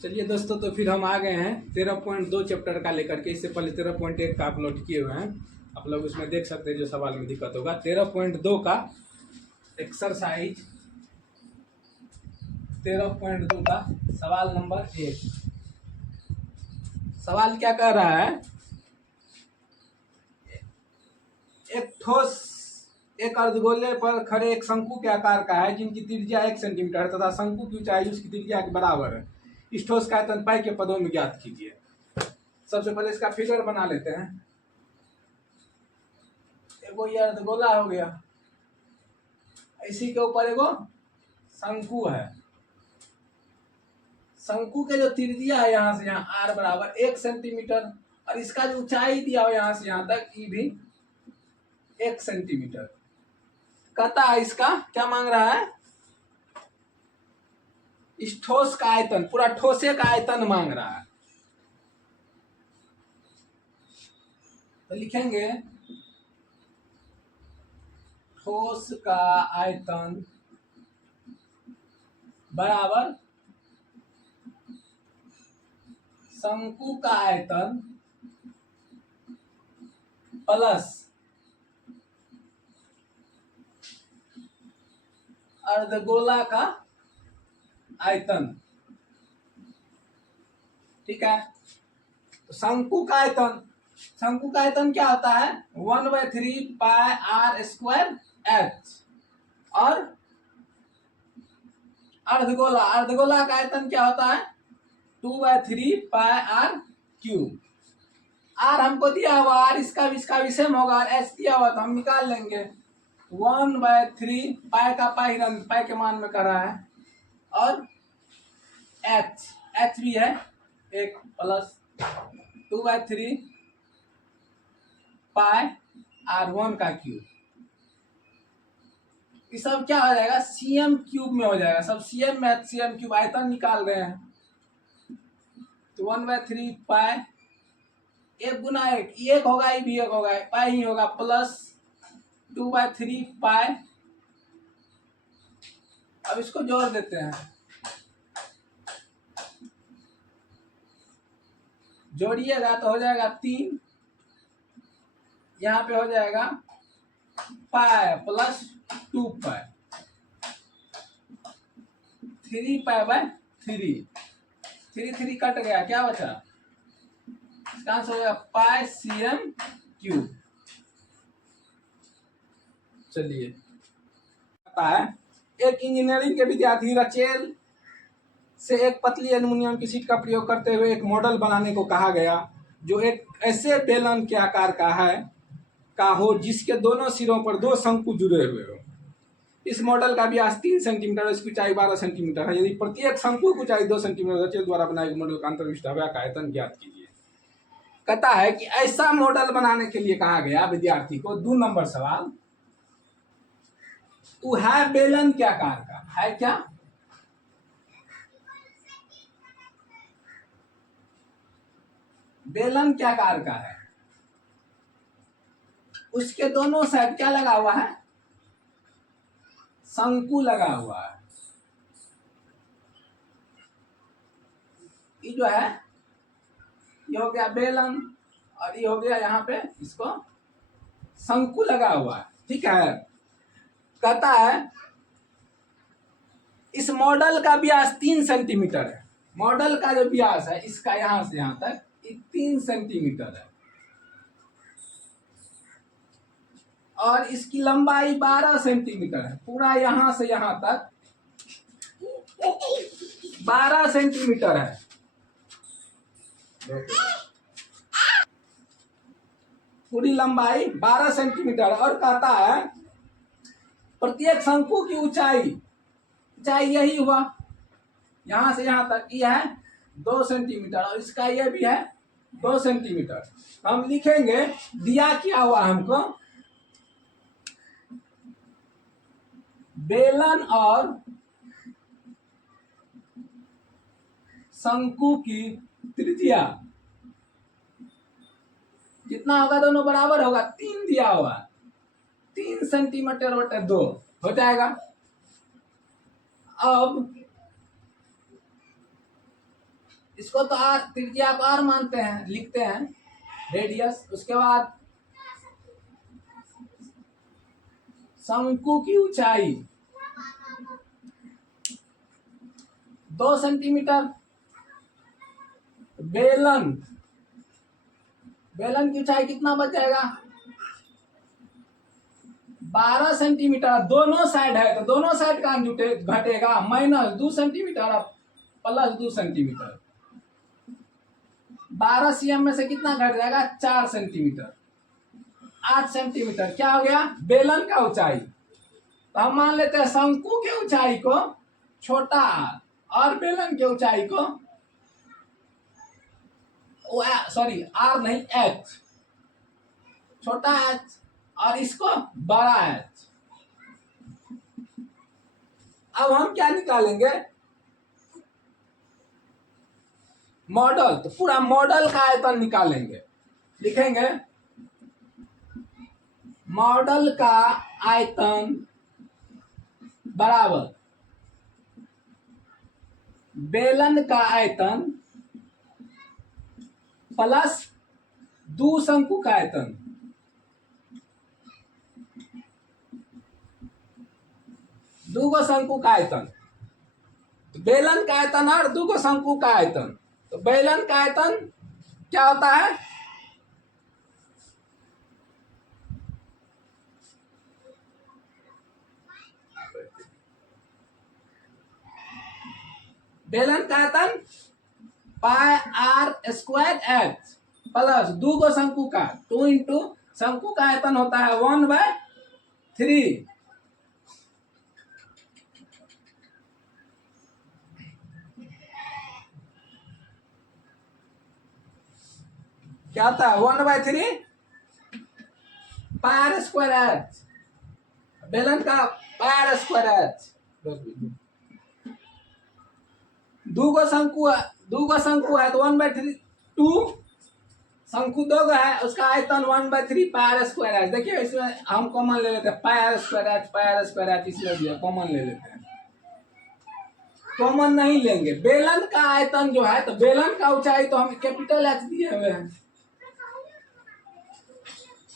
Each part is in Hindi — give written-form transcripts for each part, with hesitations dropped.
चलिए दोस्तों, तो फिर हम आ गए हैं 13.2 चैप्टर का लेकर के। इससे पहले 13.1 का अपलोड किए हुए हैं, आप लोग उसमें देख सकते हैं जो सवाल में दिक्कत होगा। 13.2 का एक्सरसाइज 13.2 का सवाल नंबर 1। सवाल क्या कह रहा है? एक ठोस एक अर्धगोले पर खड़े एक शंकु के आकार का है, जिनकी त्रिज्या 1 सेंटीमीटर है तथा शंकु की ऊंचाई उसकी त्रिज्या के बराबर है। इस ठोस का आयतन पाई के पदों में ज्ञात कीजिए। सबसे पहले इसका फिगर बना लेते हैं। एगो ये अर्धगोला हो गया, इसी के ऊपर एगो शंकु है। शंकु के जो त्रिज्या है यहाँ से यहाँ r बराबर 1 सेंटीमीटर, और इसका जो ऊंचाई दिया हो यहाँ से यहाँ तक ये भी 1 सेंटीमीटर। कहता है इसका क्या मांग रहा है? इस ठोस का आयतन, पूरा ठोसे का आयतन मांग रहा है। तो लिखेंगे ठोस का आयतन बराबर शंकु का आयतन प्लस अर्धगोला का आयतन। ठीक है, तो शंकु का आयतन क्या होता है? 1/3 पाई r स्क्वायर h। और अर्धगोला का आयतन क्या होता है? 2/3 पाई r क्यूब। r हमको दिया हुआ, r इसका भी सेम होगा, और h दिया हुआ तो हम निकाल लेंगे। 1/3 पाई का पाई के मान में कर रहा है, और h भी है एक, प्लस 2/3 पाई r1 का क्यूब। ये सब क्या हो जाएगा? cm क्यूब में हो जाएगा। सब cm में cm क्यूब आयतन निकाल रहे हैं। तो 1/3 पाई 1 गुना 1, एक होगा, ये भी एक होगा, पाई ही होगा, प्लस 2/3 पाई। अब इसको जोड़ देते हैं, जोड़िएगा तो हो जाएगा 3, यहाँ पे हो जाएगा pi plus 2 pi, 3 pi by 3 cut गया, क्या बचा? इसका आंसर हो गया पाई cm क्यूब। चलिए, पता है एक इंजीनियरिंग के विद्यार्थी रचेल से एक पतली एल्युमिनियम की शीट का प्रयोग करते हुए एक मॉडल बनाने को कहा गया, जो एक ऐसे बेलन के आकार का हो जिसके दोनों सिरों पर 2 शंकु जुड़े हुए हो। इस मॉडल का व्यास 3 सेंटीमीटर और इसकी ऊंचाई 12 सेंटीमीटर है। यदि प्रत्येक शंकु की ऊंचाई 2 सेंटीमीटर रचेल द्वारा बनाए गए मॉडल का अंतर्विष्ट का आयतन ज्ञात कीजिए। कहता है कि ऐसा मॉडल बनाने के लिए कहा गया विद्यार्थी को। 2 नंबर सवाल, तू है बेलन के आकार का है, क्या? बेलन के आकार का है, उसके दोनों साइड क्या लगा हुआ है? शंकु लगा हुआ है। ये जो है, ये हो गया बेलन, और ये हो गया यहाँ पे इसको शंकु लगा हुआ है। ठीक है, कहता है इस मॉडल का व्यास 3 सेंटीमीटर है। मॉडल का जो व्यास है इसका यहां से यहां तक 3 सेंटीमीटर है, और इसकी लंबाई 12 सेंटीमीटर है। पूरा यहां से यहां तक 12 सेंटीमीटर है। पूरी लंबाई 12 सेंटीमीटर, और कहता है प्रत्येक शंकु की ऊंचाई यही हुआ, यहां से यहां तक ये है 2 सेंटीमीटर, और इसका ये भी है 2 सेंटीमीटर। हम लिखेंगे, दिया क्या हुआ हमको? बेलन और शंकु की त्रिज्या कितना होगा? दोनों बराबर होगा, 3 दिया हुआ, 3 सेंटीमीटर बटे 2 हो जाएगा। अब इसको तो आर त्रिज्या आप आर मानते हैं, लिखते हैं रेडियस। उसके बाद शंकु की ऊंचाई 2 सेंटीमीटर। बेलन की ऊंचाई कितना बच जाएगा? 12 सेंटीमीटर। दोनों साइड है तो दोनों साइड का घटेगा, -2 सेंटीमीटर प्लस 2 सेंटीमीटर। 12 cm में से कितना घट जाएगा? 4 सेंटीमीटर। 8 सेंटीमीटर क्या हो गया? बेलन का ऊंचाई। तो हम मान लेते हैं शंकु की ऊंचाई को छोटा आर और बेलन की ऊंचाई को सॉरी आर नहीं एच, छोटा एच और इसको बड़ा एच। अब हम क्या निकालेंगे? मॉडल। तो पूरा मॉडल का आयतन निकालेंगे। लिखेंगे मॉडल का आयतन बराबर बेलन का आयतन प्लस 2 शंकु का आयतन। दूगो शंकु का आयतन, तो बेलन का आयतन और दूगो शंकु का आयतन। तो बेलन का आयतन क्या होता है? बेलन का आयतन पाई आर स्क्वायर एच प्लस दूगो शंकु का 2 इंटू शंकु का आयतन होता है 1/3। क्या होता है? 1/3 पाई आर स्क्वायर एच। बेलन का पाई आर स्क्वायर एच। दूगो शंकु है तो 1/3 2 शंकु दो है, उसका आयतन 1/3 पाई आर स्क्वायर एच। देखिए इसमें हम कॉमन ले लेते हैं पाई आर स्क्वायर एच इसलिए दिया, कॉमन ले लेते हैं। कॉमन नहीं लेंगे। बेलन का आयतन जो है, तो बेलन का ऊंचाई तो हम कैपिटल एच दिए हुए हैं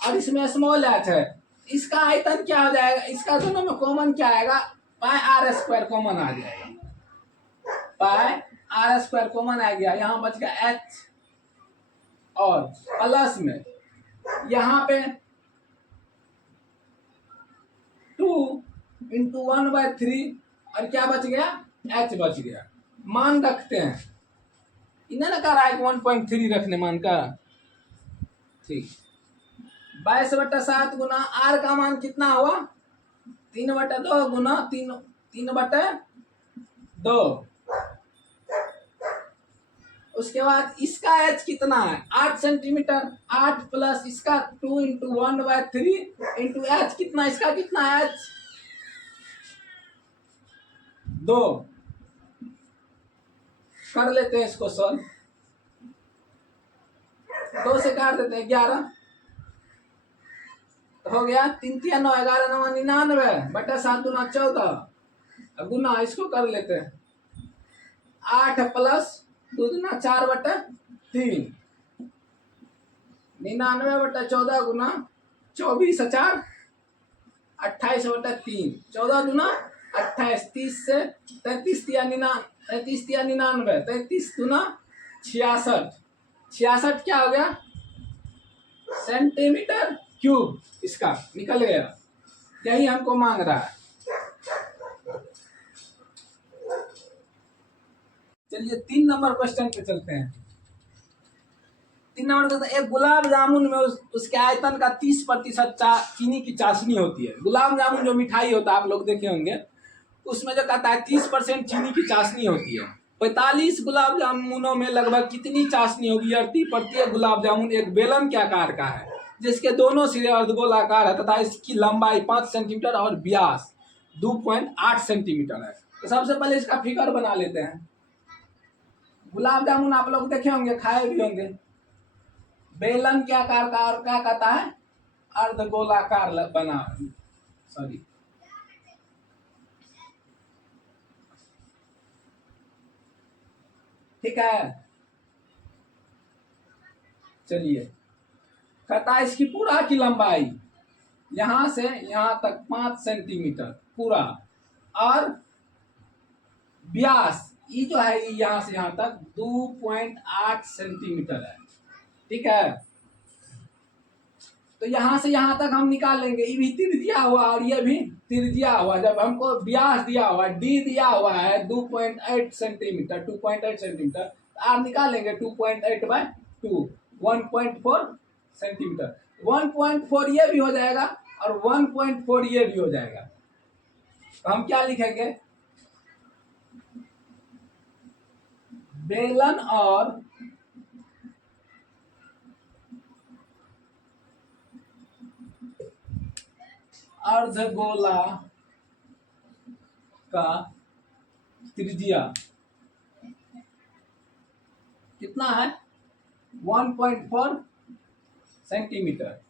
और इसमें स्मॉल एच है। इसका आयतन क्या हो जाएगा? इसका दोनों में कॉमन क्या आएगा? पाई आर स्क्वायर कॉमन आ जाएगा। पाई आर स्क्वायर कॉमन आ गया, यहाँ बच गया एच और प्लस में यहाँ पे 2 इंटू 1/3 और क्या बच गया? एच बच गया। मान रखते हैं, इन्हें ना कह रहा है कि 1.3 रखने मान का। ठीक, 22/7 गुना आर का मान कितना हुआ? 3/2 गुना 3/2। उसके बाद इसका एच कितना है? 8 सेंटीमीटर। 8 प्लस इसका 2 इंटू 1/3 इंटू एच कितना? इसका कितना है? एच 2। कर लेते हैं इसको सॉल्व। 2 से काट देते हैं 11 हो गया। 3 3 9 11 9 99/7 गुना 14 गुना इसको कर लेते हैं 8 प्लस 2 गुना 4/3 99/14 गुना 24 4 28/3 14 गुना 28 30 से 33 तिया 99 33 गुना 66 66 क्या हो गया? Centimetre cube. इसका निकल गया, यही हमको मांग रहा है। चलिए 3 नंबर क्वेश्चन पे चलते हैं। 3 नंबर क्वेश्चन, एक गुलाब जामुन में उसके आयतन का 30% चीनी की चाशनी होती है। गुलाब जामुन जो मिठाई होता है आप लोग देखे होंगे, उसमें जो कहता है 30% चीनी की चाशनी होती है। 45 गुलाब जामुनों में लगभग कितनी चाशनी होगी? अर्थी प्रत्येक गुलाब जामुन एक बेलन के आकार का है जिसके दोनों सिरे अर्धगोलाकार है तथा इसकी लंबाई 5 सेंटीमीटर और व्यास 2.8 सेंटीमीटर है। तो सबसे पहले इसका फिगर बना लेते हैं। गुलाब जामुन आप लोग देखे होंगे, खाए भी होंगे। बेलन के आकार का और क्या कहता है? अर्धगोलाकार बना, सॉरी ठीक है। चलिए, कहता है इसकी पूरा की लंबाई यहां से यहां तक 5 सेंटीमीटर पूरा, और व्यास ये जो है यहां से यहां तक 2.8 सेंटीमीटर है। ठीक है, तो यहां से यहां तक हम निकाल लेंगे, ये भी त्रिज्या हुआ और ये भी त्रिज्या हुआ। जब हमको व्यास दिया हुआ डी दिया हुआ है 2.8 सेंटीमीटर, 2.8 सेंटीमीटर, आर निकाल लेंगे 2.8 बाय 2, 1.4 सेंटीमीटर। 1.4 ये भी हो जाएगा और 1.4 ये भी हो जाएगा। तो हम क्या लिखेंगे, बेलन और अर्धगोला का त्रिज्या कितना है, 1.4 सेंटीमीटर।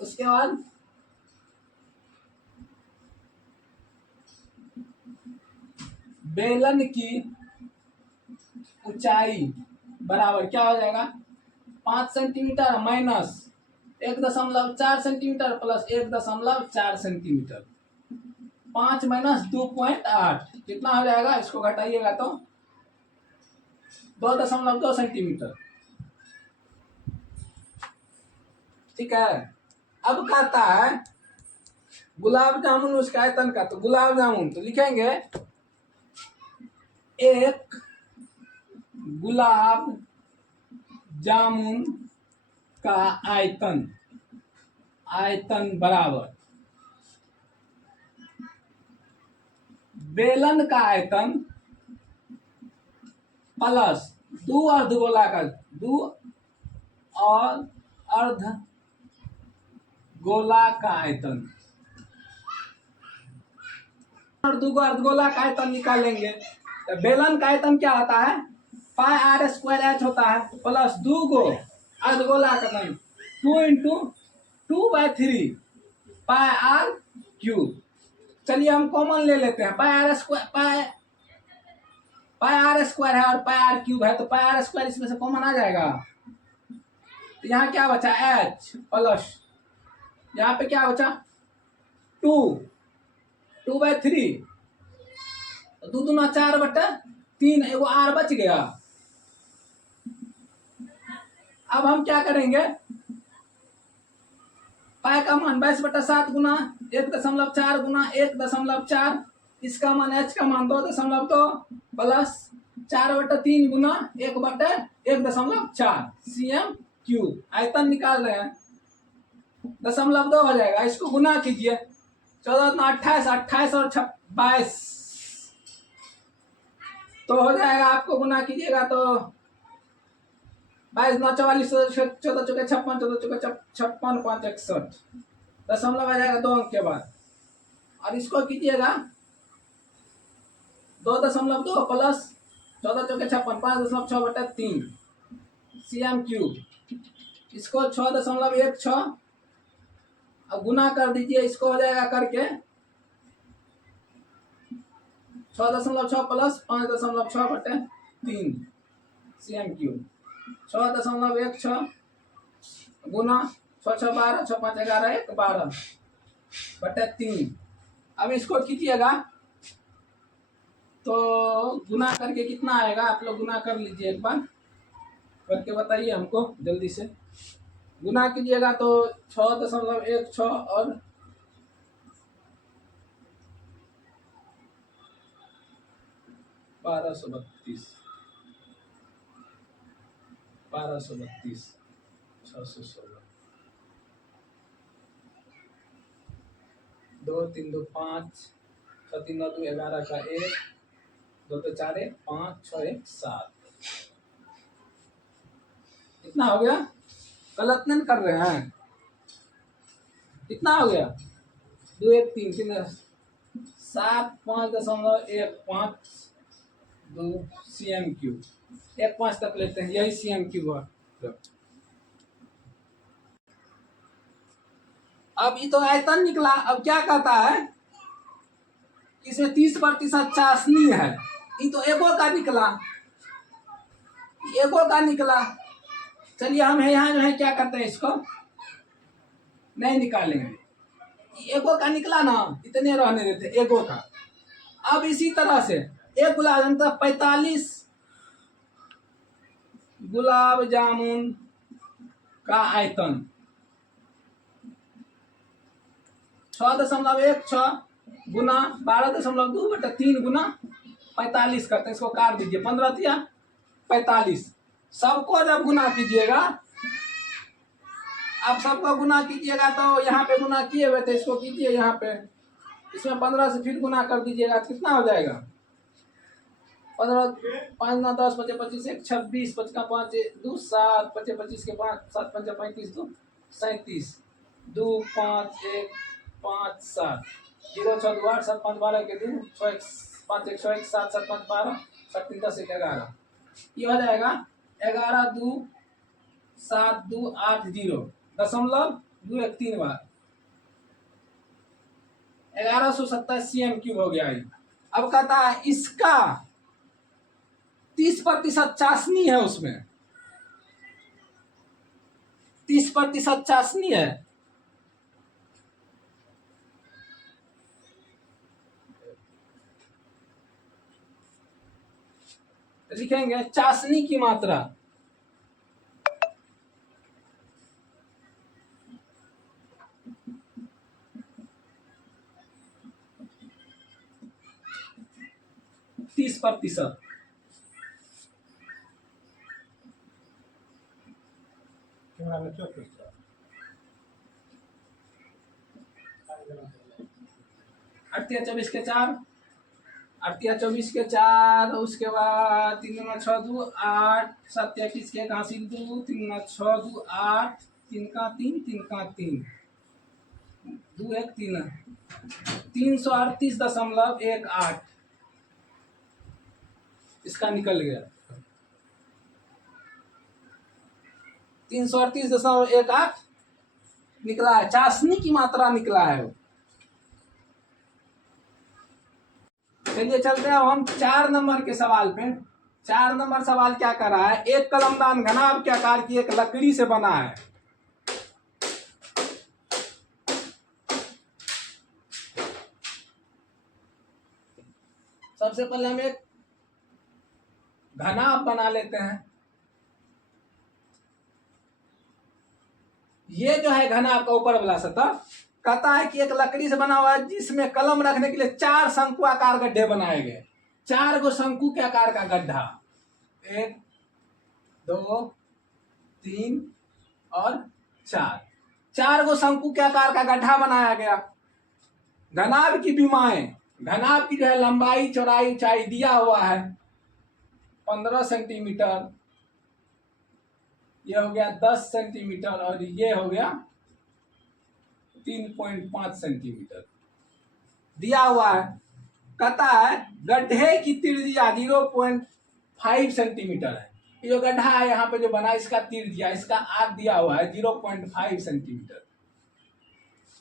उसके बाद बेलन की ऊंचाई बराबर क्या हो जाएगा, 5 centimetre minus 1.4 centimetre plus 1.4 centimetre, 5 minus 2.8 कितना हो जाएगा, इसको घटाइएगा तो 2.2 सेंटीमीटर। ठीक है, अब कहता है गुलाब जामुन उसका आयतन का, तो गुलाब जामुन तो लिखेंगे एक गुलाब जामुन का आयतन, आयतन बराबर बेलन का आयतन प्लस 2 अर्धगोला का, 2 और अर्ध गोला का आयतन, और 2 अर्धगोला का आयतन निकालेंगे। तो बेलन का आयतन क्या होता है, पाई आर स्क्वायर एच होता है, प्लस 2 गो अर्धगोला का आयतन 2 इंटू 2/3 पाई आर क्यूब। चलिए हम कॉमन ले लेते हैं, पाई आर स्क्वायर है और पाई आर क्यूब है, तो पाई आर स्क्वायर इसमें से कॉमन आ जाएगा। तो यहाँ क्या बचा, एच प्लस यहाँ पे क्या बचा 2/3, 2 दूना 4/3, एगो आर बच गया। अब हम क्या करेंगे, पाई का मान 22/7 गुना 1.4 गुना 1.4, इसका मान एच का मान 2.2 प्लस 4/3 गुना 1/1.4 cm क्यूब। आयतन निकाल रहे हैं, 0.2 हो जाएगा, इसको गुना कीजिए, 14 28, 28 और 22, तो हो जाएगा, आपको गुना कीजिएगा तो 22 9 44, 14 चौके 56, 14 चौके 56, 5 61, दशमलव आ जाएगा 2 अंक के बाद। और इसको कीजिएगा 2.2 प्लस 14 चौके 56, 5.6/3 cm क्यूब, इसको 6.16 अब गुना कर दीजिए, इसको हो जाएगा करके 6.6 प्लस 5.6/3 cm क्यूब, 6.16 गुना 6 6 12, 6 5 11, 1 12/3। अब इसको कीजिएगा तो गुना करके कितना आएगा, आप लोग गुना कर लीजिए, एक बार करके बताइए हमको जल्दी से। गुना कीजिएगा तो 6.16 और 1232, 616, 2 3 2 5, 6 3 9 2 11 का 1, 2 तो 4 1 5 6 1 7, कितना हो गया, गलत नहीं कर रहे हैं, कितना हो गया, 2 1 3 3 7 5.15 2 cm क्यूब, 1 5 तक लेते हैं, यही cm क्यूब है। अब ये तो आयतन निकला, अब क्या कहता है, इसमें 30% चाशनी है, ये तो एगो का निकला, एगो का निकला, चलिए हम यहाँ जो है क्या करते हैं, इसको नहीं निकालेंगे, एगो का निकला ना, इतने रहने देते एगो का। अब इसी तरह से एक गुलाब जामुन 45 गुलाब जामुन का आयतन 6.16 गुना 12.2/3 गुना 45 करते हैं, इसको काट दीजिए, 15 दिया 45। सबको जब गुना कीजिएगा, आप सबको गुना कीजिएगा तो यहाँ पे गुना किए हुए थे, इसको कीजिए यहाँ पे, इसमें 15 से फिर गुना कर दीजिएगा, कितना हो जाएगा 15 5 9 10 25 25 1 26 55 5 2 7 25 25 के 5 7 5 35 2 37 2 5 1 5 7 0 6 2 8 7 5 12 के 2 6 1 5 1 6 1 7 7 5 12 7 3 10 1 11, ये हो जाएगा 11 2 7 2 8 0 दशमलव 2 1 3 बार 1127 cm³ हो गया। अब कहता है इसका 30% चाशनी है, उसमें 30% चाशनी है, लिखेंगे चाशनी की मात्रा, तीस प्रतिशत। अड़तिया 24 के 4, अड़तिया 24 के 4, उसके बाद 3 गुना 6 2 8 7 33 के 1 हासिल 2 3 गुना 6 2 8 3 का 3 3 का 3 2 1 3 338.18 इसका निकल गया, 338.18 निकला है, चाशनी की मात्रा निकला है। चलिए चलते हैं हम 4 नंबर के सवाल पे। 4 नंबर सवाल क्या कर रहा है, एक कलमदान घनाभ के आकार की एक लकड़ी से बना है, सबसे पहले हम एक घनाभ बना लेते हैं। ये जो है घनाभ का ऊपर वाला सतह, कहता है कि एक लकड़ी से बना हुआ है जिसमें कलम रखने के लिए 4 शंकु आकार गड्ढे बनाए गए, 4 गो शंकु के आकार का गड्ढा, 1 2 3 और 4 गो शंकु के आकार का गड्ढा बनाया गया। घनाभ की विमाएं, घनाभ की जो है लंबाई चौड़ाई ऊंचाई दिया हुआ है 15 सेंटीमीटर, ये हो गया 10 सेंटीमीटर और ये हो गया 3.5 सेंटीमीटर दिया हुआ है। कहता है गड्ढे की त्रिज्या 0.5 सेंटीमीटर है, ये जो गड्ढा है यहाँ पे जो बना इसका त्रिज्या, इसका आग दिया हुआ है 0.5 सेंटीमीटर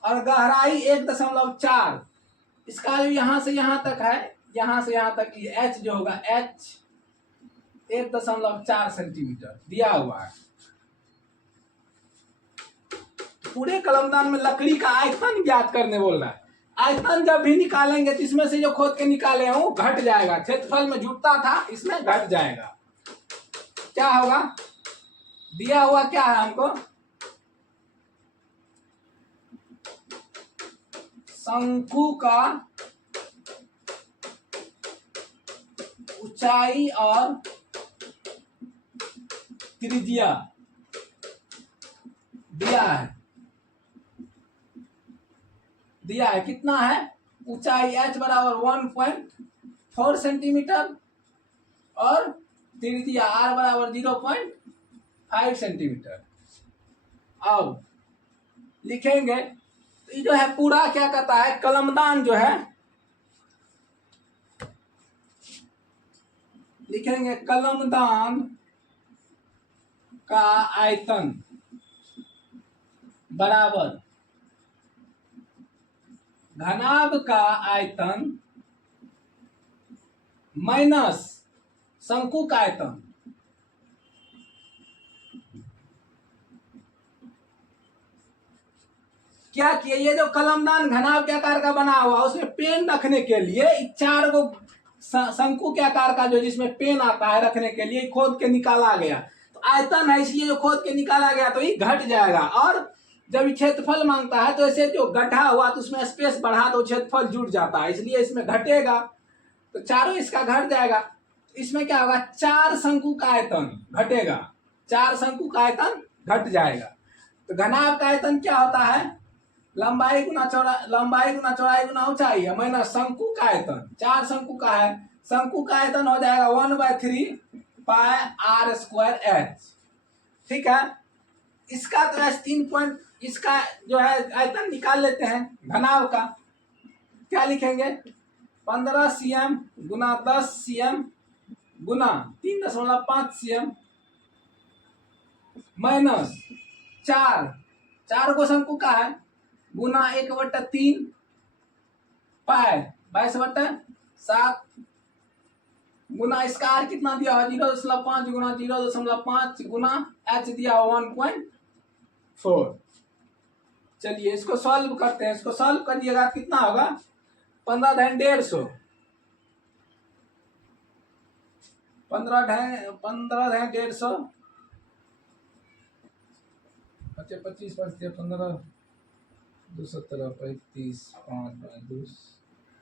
और गहराई 1.4, इसका जो यहाँ से यहाँ तक है, यहाँ से यहाँ तक ये h जो होगा h 1.4 सेंटीमीटर दिया हुआ है। पूरे कलमदान में लकड़ी का आयतन ज्ञात करने बोल रहा है। आयतन जब भी निकालेंगे तो इसमें से जो खोद के निकाले हैं वो घट जाएगा, क्षेत्रफल में जुटता था इसमें घट जाएगा, क्या होगा दिया हुआ क्या है हमको, शंकु का ऊंचाई और त्रिज्या दिया है कितना है, ऊंचाई h बराबर 1.4 सेंटीमीटर और त्रिज्या r बराबर 0.5 सेंटीमीटर। अब लिखेंगे तो ये जो है पूरा क्या कहता है, कलमदान जो है, लिखेंगे कलमदान का आयतन बराबर घनाभ का आयतन माइनस शंकु का आयतन, क्या किए, ये जो कलमदान घनाभ के आकार का बना हुआ उसमें पेन रखने के लिए 4 गो शंकु के आकार का जो जिसमें पेन आता है रखने के लिए खोद के निकाला गया। तो आयतन है इसलिए जो खोद के निकाला गया तो ये घट जाएगा। और जब क्षेत्रफल मांगता है तो ऐसे जो गड्ढा हुआ तो उसमें स्पेस बढ़ा तो क्षेत्रफल जुड़ जाता है, इसलिए इसमें घटेगा। तो चारों इसका घट जाएगा। इसमें क्या होगा, 4 शंकु का आयतन घटेगा, 4 शंकु का आयतन घट जाएगा। तो घनाभ का आयतन क्या होता है, लंबाई गुना चौड़ाई गुना ऊंचाई माइनस शंकु का आयतन। 4 शंकु का है, शंकु का आयतन हो जाएगा 1/3 पाई आर स्क्वायर एच। ठीक है, इसका तो है 3 पॉइंट, इसका जो है आयतन निकाल लेते हैं घनाभ का। क्या लिखेंगे, 15 cm गुना 10 cm गुना 3.5 cm माइनस 4 को शंकु का है गुना 1/3 पाई 22/7 गुना इसका आर कितना दिया हुआ 0.5 गुना 0.5 गुना एच दिया हुआ 1.4। चलिए इसको सॉल्व करते हैं। इसको सॉल्व करिएगा कितना होगा, 15/150 15/150 25 15 217 35 5 2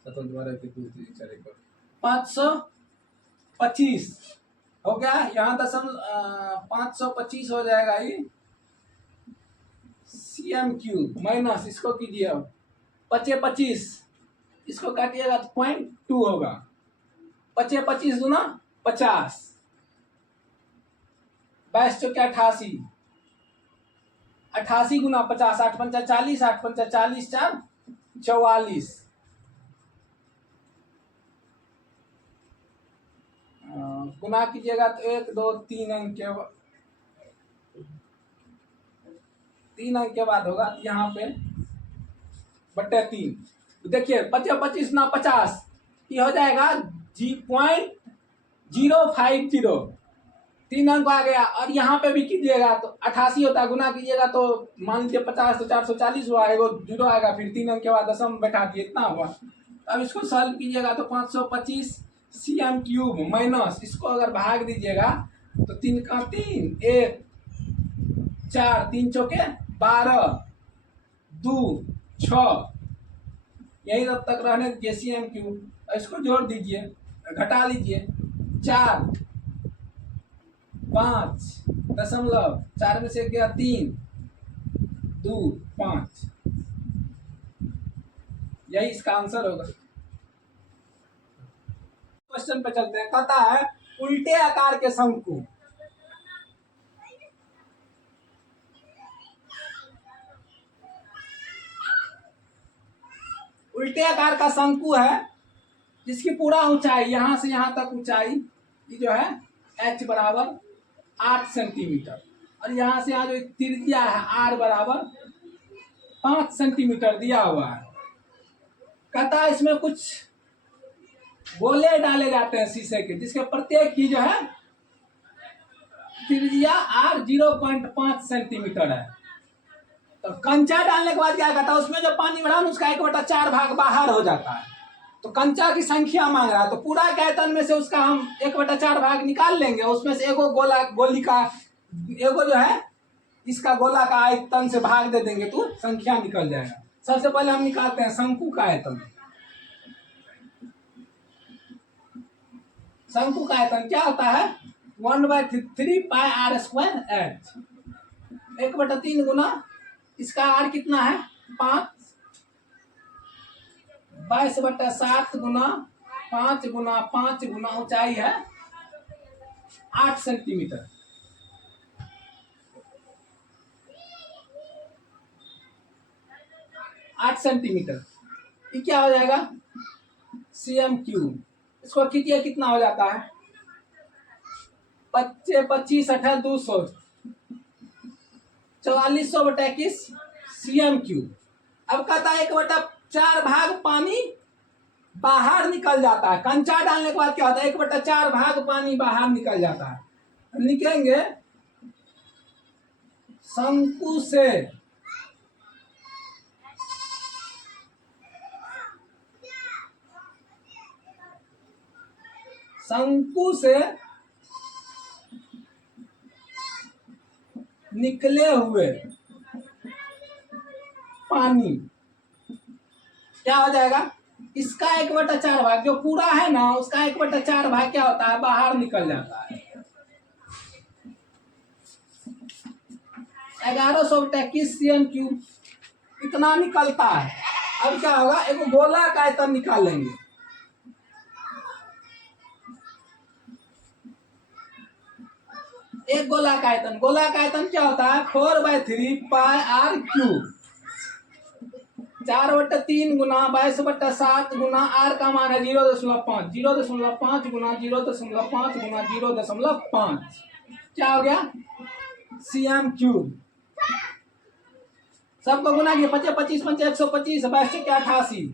7 12 के 2 3 4 525 हो गया। यहाँ 525 हो जाएगा ये cm³ माइनस इसको कीजिए 25 इसको काटिएगा तो 0.2 होगा। 25 गुना 50 22 चौके 88 88 गुना 50 8 पंचा 40 8 पंचा 40 4 44 गुना कीजिएगा तो 1 2 3 अंक के 3 अंक के बाद होगा यहाँ पे बट्टे 3। देखिए 25 ना 50 ये हो जाएगा 0.050 3 अंक आ गया। और यहाँ पे भी कीजिएगा तो 88 होता है, गुना कीजिएगा तो मान लीजिए 50 तो 440 हुआ, एगो 0 आएगा, फिर 3 अंक के बाद दशम बैठा दिए इतना हुआ। अब इसको सॉल्व कीजिएगा तो 525 cm³ माइनस इसको अगर भाग दीजिएगा तो 3 का 3 1 4 3 चौके 12 2 6 यही तब तक रहने दीजिए cm³। इसको जोड़ दीजिए, घटा लीजिए 4 5 दशमलव 4 में से गया 3 2 5 यही इसका आंसर होगा। क्वेश्चन पे चलते हैं। कहता है उल्टे आकार के शंकु उल्टे आकार का शंकु है जिसकी पूरा ऊंचाई यहां से यहां तक ऊंचाई ये जो है h बराबर 8 सेंटीमीटर और यहां से यहाँ जो त्रिज्या है r बराबर 5 सेंटीमीटर दिया हुआ है। कहता है इसमें कुछ गोले डाले जाते हैं शीशे के जिसके प्रत्येक की जो है त्रिज्या r 0.5 सेंटीमीटर है। तो कंचा डालने के बाद क्या कहता है, उसमें जो पानी भरा उसका 1/4 भाग बाहर हो जाता है। तो कंचा की संख्या मांग रहा है, तो पूरा आयतन में से उसका हम 1/4 भाग निकाल लेंगे। उसमें से एगो गोली का एगो जो है इसका गोला का आयतन से भाग दे देंगे तो संख्या निकल जाएगा। सबसे पहले हम निकालते हैं शंकु का आयतन। शंकु का आयतन क्या होता है 1/3 पाई आर स्क्वायर एच 1/3 गुना इसका आर कितना है 5 22/7 गुना 5 गुना 5 गुना ऊंचाई है 8 सेंटीमीटर। 8 सेंटीमीटर ये क्या हो जाएगा cm³। इसको कीजिए कितना हो जाता है 25 8 200 4400/21 cm³। अब कहता है 1/4 भाग पानी बाहर निकल जाता है। कंचा डालने के बाद क्या होता है 1/4 भाग पानी बाहर निकल जाता है। लिखेंगे शंकु से शंकु से निकले हुए पानी क्या हो जाएगा, इसका 1/4 भाग जो पूरा है ना, उसका 1/4 भाग क्या होता है, बाहर निकल जाता है। 1121 cm³ इतना निकलता है। अब क्या होगा, एक गोला का आयतन निकालेंगे। एक गोला का आयतन क्या होता है, 4/3 πr³ 4/3 गुना 22/7 गुना r का मान है 0.5 0.5 गुना 0.5 गुना 0.5 क्या हो गया, cm³। सबको गुना किया, 25 25 125 22 क्या 88।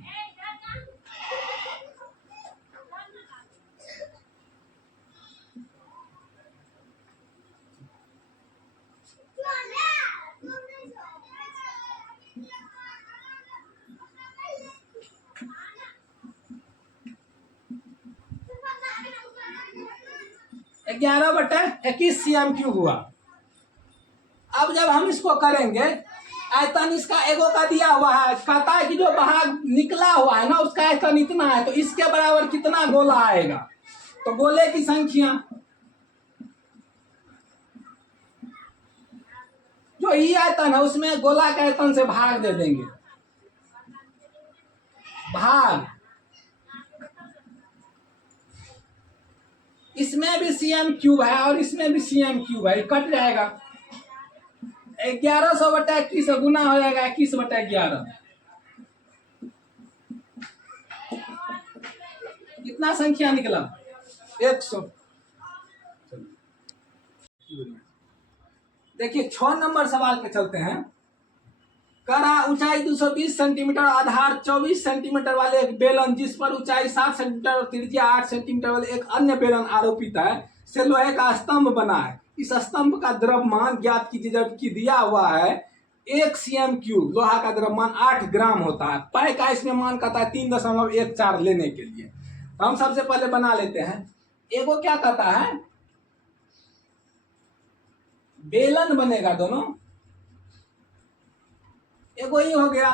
ग्यारह बटे 21 cm³ हुआ। अब जब हम इसको करेंगे, आयतन इसका एगो का दिया हुआ है, कहता है कि जो बाहर निकला हुआ है ना उसका आयतन इतना है, तो इसके बराबर कितना गोला आएगा, तो गोले की संख्या जो ये आयतन है उसमें गोला के आयतन से भाग दे देंगे, भाग इसमें भी cm³ है और इसमें भी cm³ है, कट जाएगा। 1100/21 गुना हो जाएगा 21/11, कितना संख्या निकला, 100। देखिए 6 नंबर सवाल पे चलते हैं। करा ऊंचाई 220 सेंटीमीटर, आधार 24 सेंटीमीटर वाले एक बेलन जिस पर ऊंचाई 7 सेंटीमीटर और त्रिज्या 8 सेंटीमीटर वाले एक अन्य बेलन आरोपित है से लोहे का स्तंभ बना है। इस स्तंभ का द्रव्यमान ज्ञात कीजिए, जबकि दिया हुआ है 1 cm³ लोहा का द्रव्यमान 8 ग्राम होता है। पाई का इसमें मान कहता है 3.14 लेने के लिए। तो हम सबसे पहले बना लेते हैं। एगो क्या कहता है, बेलन बनेगा दोनों, एगो ही हो गया।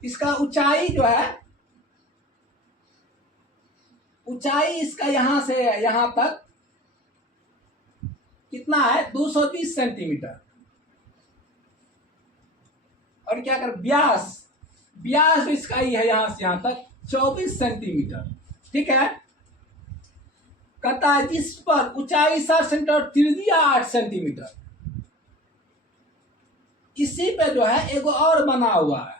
इसका ऊंचाई जो है, ऊंचाई इसका यहां से यहां तक कितना है, 220 सेंटीमीटर। और क्या कर, व्यास इसका ही है यहां से यहां तक 24 सेंटीमीटर। ठीक है, कहता है जिस पर ऊंचाई 7 सेंटीमीटर और त्रिज्या 8 सेंटीमीटर, इसी पे जो है एगो और बना हुआ है,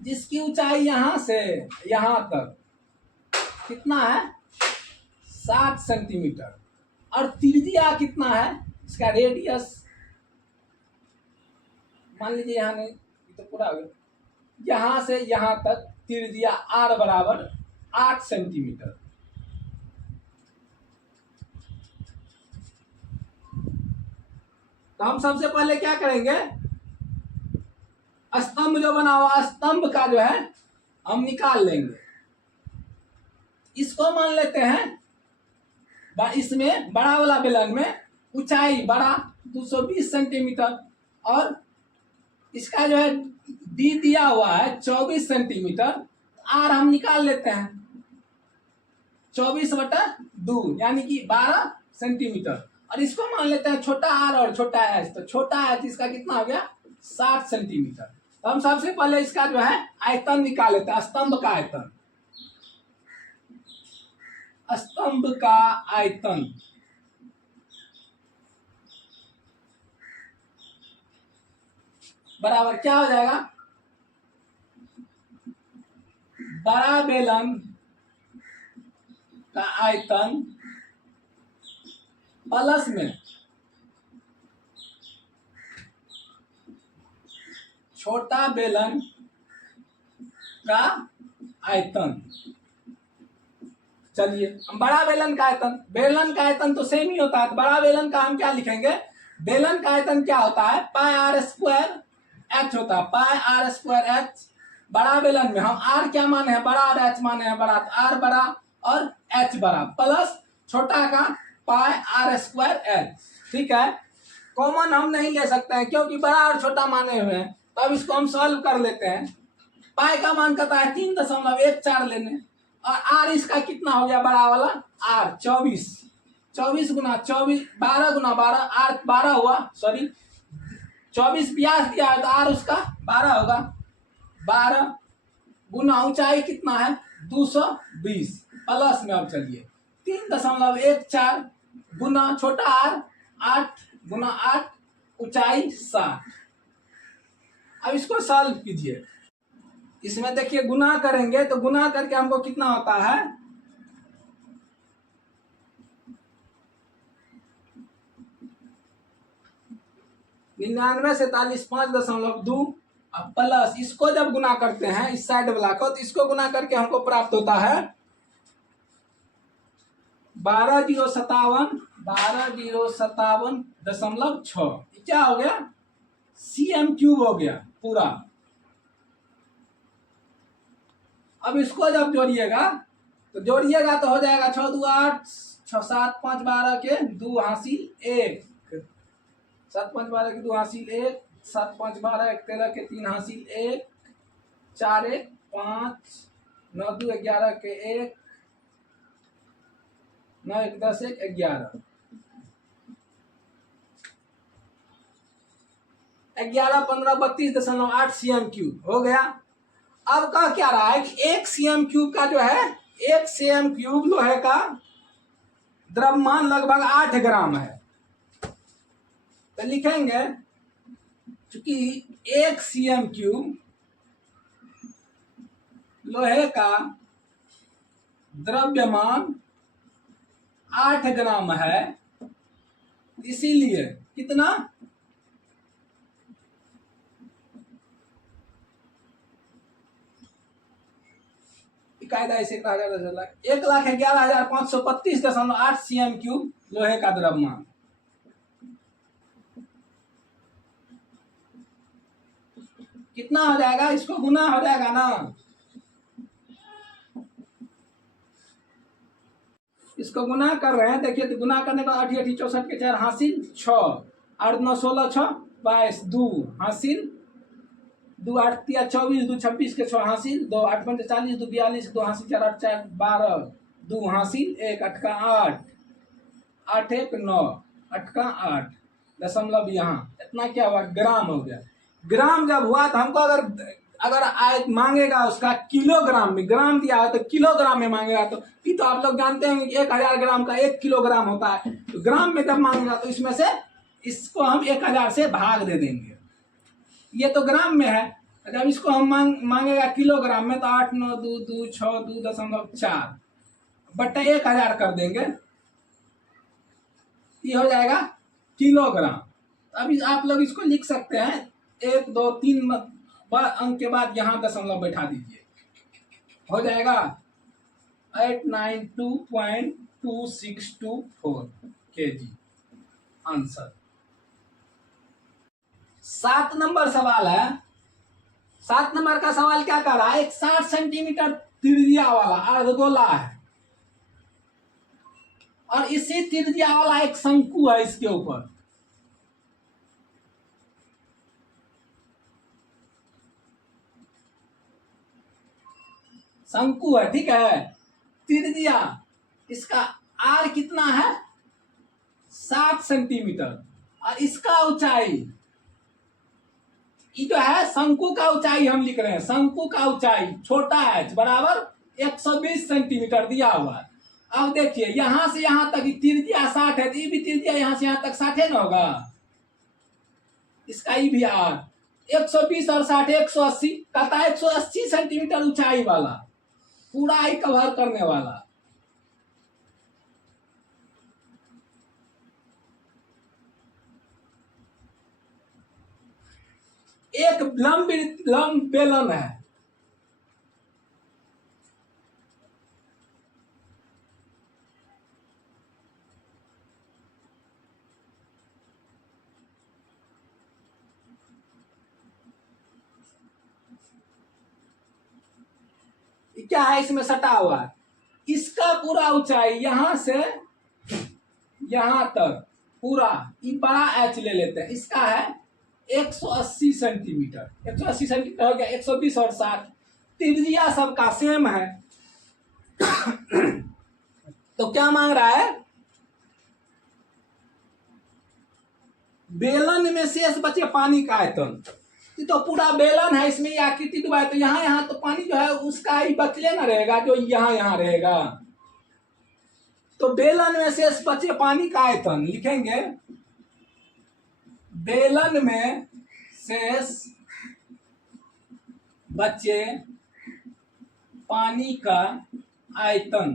जिसकी ऊंचाई यहां से यहां तक कितना है, 7 सेंटीमीटर और त्रिज्या कितना है, इसका रेडियस मान लीजिए यहां नहीं, तो पूरा हो गया, यहां से यहां तक त्रिज्या r बराबर 8 सेंटीमीटर। तो हम सबसे पहले क्या करेंगे, स्तंभ जो बना हुआ स्तंभ का जो है हम निकाल लेंगे। इसको मान लेते हैं, इसमें बड़ा वाला बेलन में ऊंचाई बड़ा 220 सेंटीमीटर और इसका जो है डी दिया हुआ है 24 सेंटीमीटर। आर हम निकाल लेते हैं, 24/2 यानी कि 12 सेंटीमीटर। और इसको मान लेते हैं छोटा आर और छोटा एच। तो छोटा एच इसका कितना हो गया, 60 सेंटीमीटर। तो हम सबसे पहले इसका जो है आयतन निकाल लेते हैं, स्तंभ का आयतन। स्तंभ का आयतन बराबर क्या हो जाएगा, बड़ा बेलन का आयतन प्लस में छोटा बेलन का आयतन। चलिए हम बड़ा बेलन का आयतन तो सेम ही होता है। तो बड़ा बेलन का हम क्या लिखेंगे, बेलन का आयतन क्या होता है, πr² एच होता है, पाई आर स्क्वायर एच। बड़ा बेलन में हम आर क्या माने हैं, बड़ा, और एच माने हैं बड़ा, तो आर बड़ा और एच बड़ा, प्लस छोटा का पाई आर स्क्वायर एच। ठीक है, कॉमन हम नहीं ले सकते हैं क्योंकि बड़ा और छोटा माने हुए हैं, तो अब इसको हम सॉल्व कर लेते हैं। पाई का मान कहता है 3.14 लेने, और आर इसका कितना हो गया बड़ा वाला, आर 24, 24 गुना 24, 12 गुना 12, आर 12 हुआ, सॉरी 24 व्यास दिया है तो आर उसका 12 होगा। 12 गुना ऊंचाई कितना है 220, प्लस में अब चलिए 3.14 गुना छोटा आर 8 गुना 8, ऊंचाई 60। अब इसको सॉल्व कीजिए। इसमें देखिए गुना करेंगे तो गुना करके हमको कितना होता है, 99 47 5.2, प्लस इसको जब गुना करते हैं इस साइड वाला को, तो इसको गुना करके हमको प्राप्त होता है 12,057.6। क्या हो गया, cm³ हो गया पूरा। अब इसको जब जोड़िएगा तो हो जाएगा 6 2 8, 6 7 5 12 के 2 हासिल 1, 7 5 12 के 2 हासिल 1, 7 5 12 1 13 के 3 हासिल 1, 4 1 5, 9 2 11 के 1, 9 1 10 1 11, 11 15 32.8 cm³ हो गया। अब कह क्या रहा है कि 1 cm³ का जो है, 1 cm³ लोहे का द्रव्यमान लगभग 8 ग्राम है। तो लिखेंगे चूंकि 1 cm³ लोहे का द्रव्यमान 8 ग्राम है, इसीलिए कितना, कायदा इसे कहा जाता है 1,11,532.8 cm³ लोहे का द्रव्यमान। कितना हो जाएगा, इसको गुना हो जाएगा ना, इसको गुना कर रहे हैं, देखिए तो गुना करने का 8 8 64 के 4 हासिल 6, 8 9 16 6 22 2 हासिल 2 8 3 24 2 26 के 6 हासिल 2 8 5 40 2 42 2 हासिल 4 8 4 12 2 हासिल 1 8 का 8 8 1 9 8 का 8 दशमलव, यहाँ इतना क्या हुआ, ग्राम हो गया। ग्राम जब हुआ तो हमको अगर आय मांगेगा उसका किलोग्राम में, ग्राम दिया है तो किलोग्राम में मांगेगा, तो ये तो आप लोग जानते हैं कि 1000 ग्राम का 1 किलोग्राम होता है, तो ग्राम में जब मांगेगा तो इसमें से इसको हम 1000 से भाग दे देंगे, ये तो ग्राम में है। जब इसको हम मांगेगा किलोग्राम में तो 8 9 2 2 6 2.4 बट्टा 1000 कर देंगे, ये हो जाएगा किलोग्राम। अभी आप लोग इसको लिख सकते हैं 1 2 3 अंक के बाद यहाँ दशमलव बैठा दीजिए, हो जाएगा 892.2624 kg आंसर। 7 नंबर सवाल है। 7 नंबर का सवाल क्या कर रहा है, एक 60 सेंटीमीटर त्रिज्या वाला अर्धगोला है और इसी त्रिज्या वाला एक शंकु है, इसके ऊपर शंकु है, ठीक है, त्रिज्या इसका आर कितना है 60 सेंटीमीटर, और इसका ऊंचाई, ये जो है शंकु का ऊंचाई हम लिख रहे हैं, शंकु का ऊंचाई छोटा h बराबर 120 सेंटीमीटर दिया हुआ है। अब देखिए यहां से यहां तक त्रिज्या 60 है, तो ये भी त्रिज्या यहां से यहां तक 60 ना होगा, इसका ये भी आर 120 और 60 180, कहता है 180 सेंटीमीटर ऊंचाई वाला, पूरा ही कवर करने वाला। एक लंब बेलन है, क्या है इसमें सटा हुआ, इसका पूरा ऊंचाई यहां से यहां तक पूरा ये बड़ा एच ले लेते हैं, इसका है 180 सेंटीमीटर। 180 सेंटीमीटर हो गया, 120 और 60 त्रिज्या सबका सेम है। तो क्या मांग रहा है, बेलन में शेष बचे पानी का आयतन। तो पूरा बेलन है, इसमें ये आकृति डुबा है, तो यहाँ तो पानी जो है उसका ही बचले ना रहेगा, जो यहाँ रहेगा। तो बेलन में शेष बचे पानी का आयतन लिखेंगे, बेलन में शेष बचे पानी का आयतन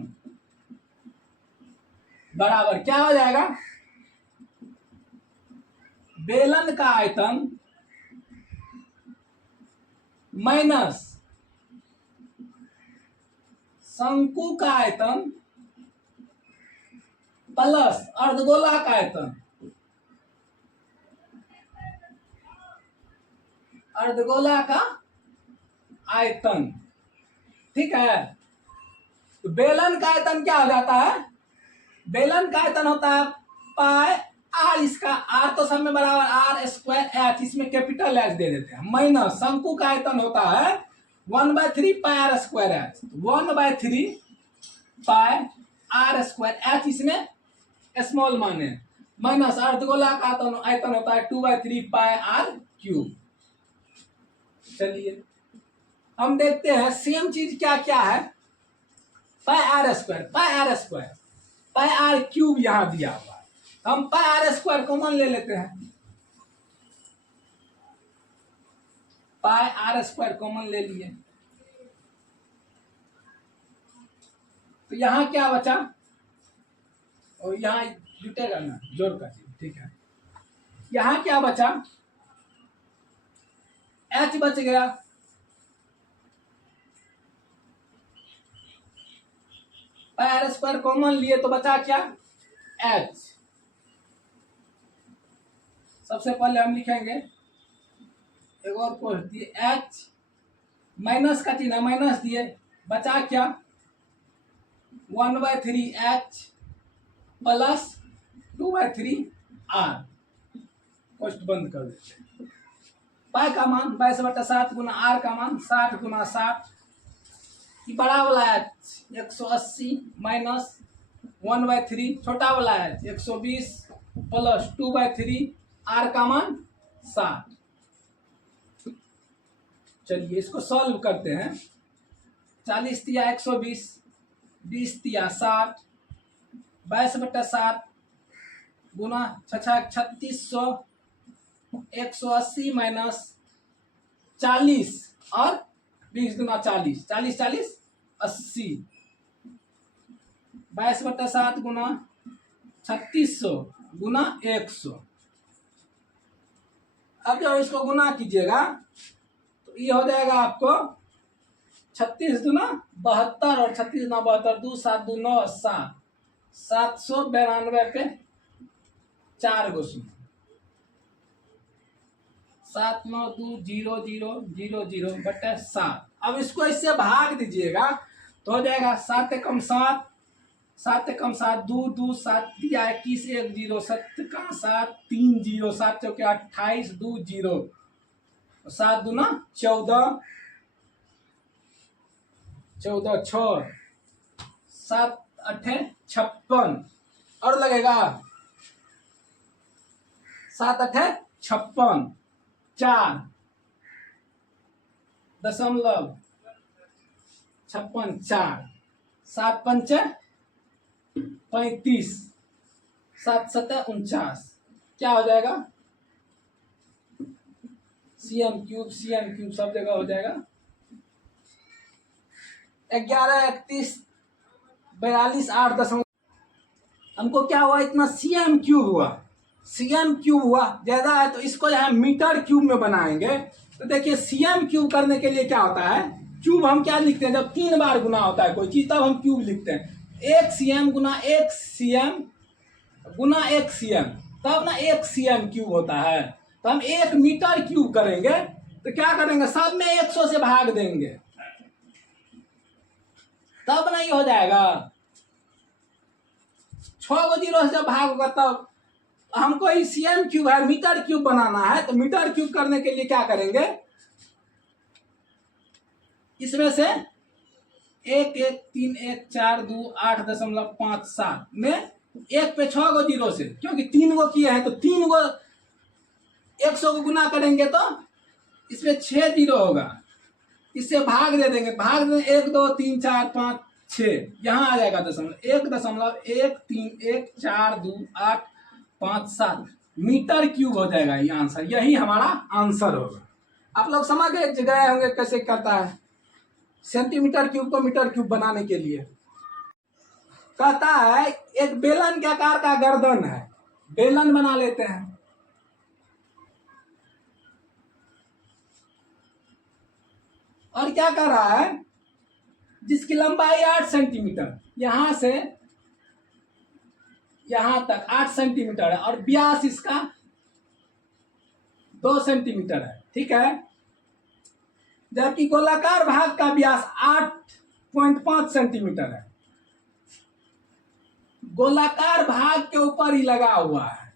बराबर क्या हो जाएगा, बेलन का आयतन माइनस शंकु का आयतन प्लस अर्धगोला का आयतन। अर्धगोला का आयतन, ठीक है। तो बेलन का आयतन क्या हो जाता है, बेलन का आयतन होता है पाई आर, इसका आर तो सब में बराबर आर स्क्वायर एच, इसमें कैपिटल एच दे देते हैं, माइनस शंकु का आयतन होता है 1/3 pi R square H, 1/3 pi R square H इसमें स्मॉल माने, माइनस अर्धगोला का आयतन होता है 2/3 पाई आर क्यूब। चलिए हम देखते हैं सेम चीज क्या क्या है, pi R square, pi R square, pi R cube यहां दिया हुआ है, हम पाई आर स्क्वायर कॉमन ले लेते हैं, पाई आर स्क्वायर कॉमन ले लिए, तो यहां क्या बचा, और यहां जुटेगा ना जोड़ का चीज, ठीक है। यहां क्या बचा, एच बच गया, पाई आर स्क्वायर कॉमन लिए तो बचा क्या, एच। सबसे पहले हम लिखेंगे एक और पोस्ट दिए, एच माइनस का चिन्ह माइनस दिए, बचा क्या 1/3 एच प्लस 2/3 आर, पोस्ट बंद कर देते। पाई का मान 22/7 गुना आर का मान 60 गुना 60, बड़ा वाला है 180 माइनस 1/3, छोटा वाला है 120 प्लस 2/3 आर का मान 60। चलिए इसको सॉल्व करते हैं, 40 तिया 120, 20 तिया 60, 22/7 गुना 3600, 180 माइनस 40 और 20 गुना 40, 40 40 80, 22/7 गुना 3600 गुना 100। अब जब इसको गुना कीजिएगा तो ये हो जाएगा आपको 36 दुना 72 और 36 दुना 72, 2 7 2 9 7, 792 पे 4 गो 7 9 2 0 0 0 0 बटे 7। अब इसको इससे भाग दीजिएगा तो हो जाएगा 7 एकम 7, 7 एकम 7, 2 2 7 दिया 21 1 0, 7 का 7 3 0, 7 चौके 28 2 0, 7 दूना 14, 14 6, 7 8 56 और लगेगा 7 8 56, 4 दशमलव 56 4, 7 पंचे 35, 7 सतह 49, क्या हो जाएगा CM क्यूब सब जगह हो जाएगा 11 31 42 8 हमको क्या हुआ इतना CM क्यूब हुआ, CM क्यूब हुआ। ज्यादा है तो इसको जो है मीटर क्यूब में बनाएंगे। तो देखिए CM क्यूब करने के लिए क्या होता है, क्यूब हम क्या लिखते हैं जब 3 बार गुना होता है कोई चीज तब हम क्यूब लिखते हैं, 1 CM गुना 1 CM गुना 1 CM, तब ना 1 CM क्यूब होता है। तो हम 1 मीटर क्यूब करेंगे तो क्या करेंगे सब में 100 से भाग देंगे, तब नहीं हो जाएगा। 6 गो जीरो से जब भाग होगा तब। हमको सीएम क्यूब है, मीटर क्यूब बनाना है, तो मीटर क्यूब करने के लिए क्या करेंगे, इसमें से 1 1 3 1 4 2 8.57 में 1 पे 6 गो जीरो से, क्योंकि 3 गो किए हैं तो 3 गो 100 को गुना करेंगे तो इसमें 6 जीरो होगा। इससे भाग दे देंगे, भाग दे 1 2 3 4 5 6, यहाँ आ जाएगा दशमलव, 1.1342857 मीटर क्यूब हो जाएगा ये आंसर। यही हमारा आंसर होगा। आप लोग समझ गए होंगे कैसे करता है सेंटीमीटर क्यूब को मीटर क्यूब बनाने के लिए। कहता है एक बेलन के आकार का गर्दन है, बेलन बना लेते हैं। और क्या कर रहा है, जिसकी लंबाई 8 सेंटीमीटर, यहां से यहां तक 8 सेंटीमीटर है और व्यास इसका 2 सेंटीमीटर है, ठीक है। जबकि गोलाकार भाग का व्यास 8.5 सेंटीमीटर है। गोलाकार भाग के ऊपर ही लगा हुआ है,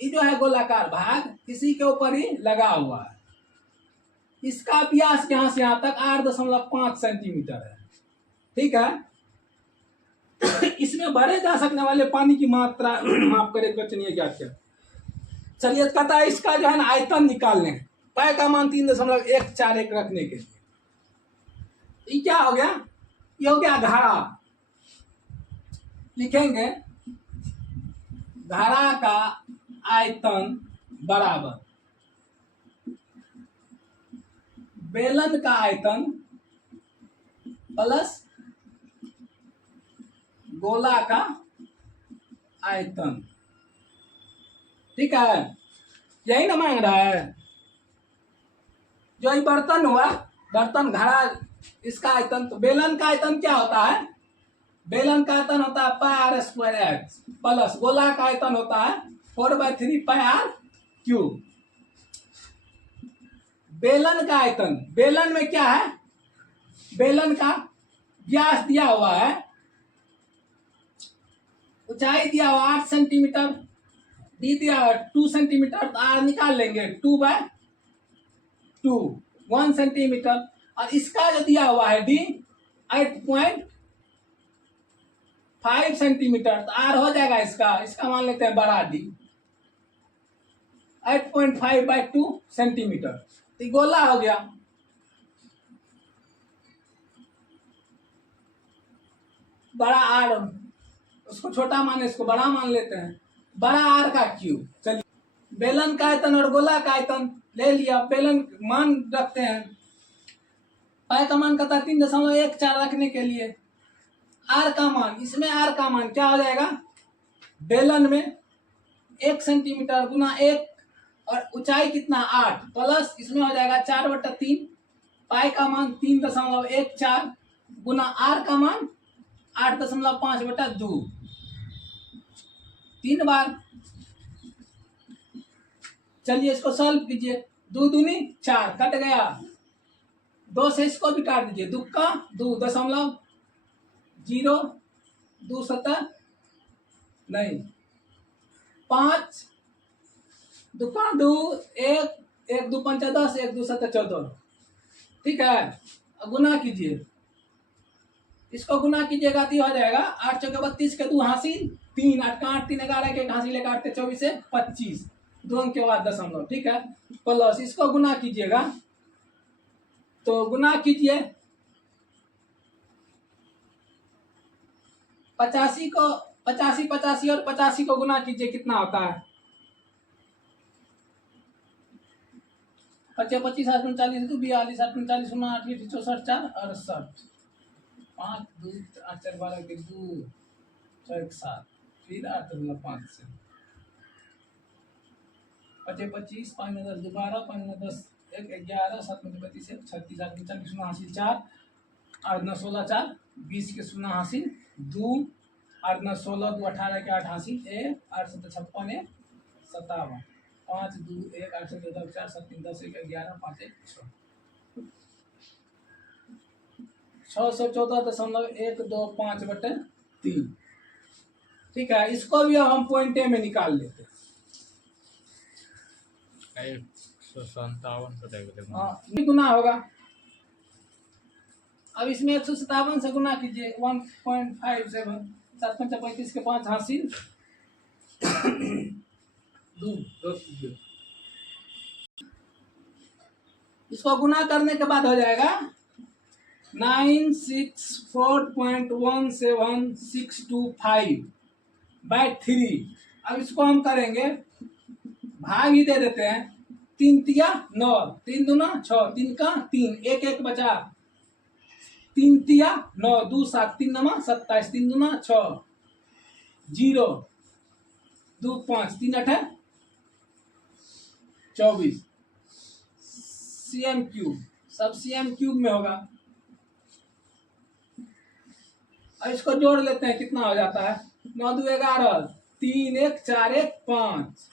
ये जो है गोलाकार भाग इसी के ऊपर ही लगा हुआ है। इसका व्यास यहां से यहां तक 8.5 सेंटीमीटर है, ठीक है। इसमें भरे जा सकने वाले पानी की मात्रा माफ करें क्वेश्चन ये क्या क्या। चलिए कहता है इसका जो है ना आयतन निकालने, पाई का मान 3.141 रखने के लिए। ये क्या हो गया, ये हो गया घड़ा। लिखेंगे घड़ा का आयतन बराबर बेलन का आयतन प्लस गोला का आयतन, ठीक है। यही ना मांग रहा है। जो ये बर्तन हुआ, बर्तन घड़ा, इसका आयतन, तो बेलन का आयतन क्या होता है, बेलन का आयतन होता है pi R square x plus गोला का आयतन होता है 4/3 पाई आर क्यूब। बेलन का आयतन, बेलन में क्या है, बेलन का व्यास दिया हुआ है, ऊंचाई दिया हुआ 8 सेंटीमीटर, डी दिया हुआ 2 सेंटीमीटर, तो आर निकाल लेंगे 2/2 1 सेंटीमीटर। और इसका जो दिया हुआ है डी 8.5 सेंटीमीटर, तो आर हो जाएगा इसका मान लेते हैं बड़ा डी 8.5/2 सेंटीमीटर, तो गोला हो गया। बड़ा आर, उसको छोटा मान, इसको बड़ा मान लेते हैं, बड़ा आर का क्यूब। चलिए बेलन का आयतन और गोला का आयतन ले लिया, बेलन मान रखते हैं, पाई का मान कहता है 3.14 रखने के लिए। आर का मान, इसमें आर का मान क्या हो जाएगा, बेलन में 1 सेंटीमीटर गुना 1 और ऊंचाई कितना 8 प्लस इसमें हो जाएगा 4/3, पाई का मान 3.14 गुना आर का मान 8.5/2, 3 बार। चलिए इसको सॉल्व कीजिए, 2 दूनी 4 कट गया, 2 से इसको भी काट दीजिए, 2 का 2.0 7 नहीं 5 2 का 2 1 1 2 5 10 1 2 7 14, ठीक है। गुना कीजिए, इसको गुना कीजिएगा तो हो जाएगा 8 चौके 32 के 2 हासिल 3 8 का 8 3 11 के हासिल 11 24 से 25 2 अंक के बाद दशमलव, ठीक है। प्लस इसको गुना कीजिएगा, तो गुना कीजिए 85 को 85 और 85 को गुना कीजिए, कितना होता है 25 25 8 39 2 42 8 39 9 8 64 4 68 5 2 8 4 12 के 2 6 7 फिर 8.5 से 25 25 5 10 12 5 10 1 11 7 25 36 8 39 0 हासिल 4 8 9 16 4 20 के 0 हासिल 2 8 9 16 2 18 के 8 हासिल 1 8 7 56 57 5 2 1 8 7 10 4 7 3 10 1 11 5 1 6 614.125/3। ठीक है, इसको भी अब हम पॉइंटे में निकाल लेते हैं। 157 हाँ, ये गुना होगा। अब इसमें 157 से गुना कीजिए 1.57 7 5 35 के 5 हासिल 2 कीजिए। इसको गुना करने के बाद हो जाएगा 964.17625/3। अब इसको हम करेंगे भाग ही दे देते हैं। 3 तिया 9, 3 दूना 6, 3 का 3, 1 1 बचा। 3 तिया 9, 2 7, 3 नमा 27, 3 दूना 6, 0 2 5, 3 8 24। CM क्यूब, सब CM क्यूब में होगा। अब इसको जोड़ लेते हैं, कितना हो जाता है 9 2 11, 3 1 4 1 5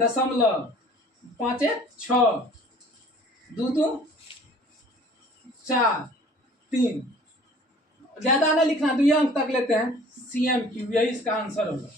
दशमलव 5 1 6 2 2 4 3। ज्यादा नहीं लिखना, 2 अंक तक लेते हैं। CM क्यूब, यही इसका आंसर होगा।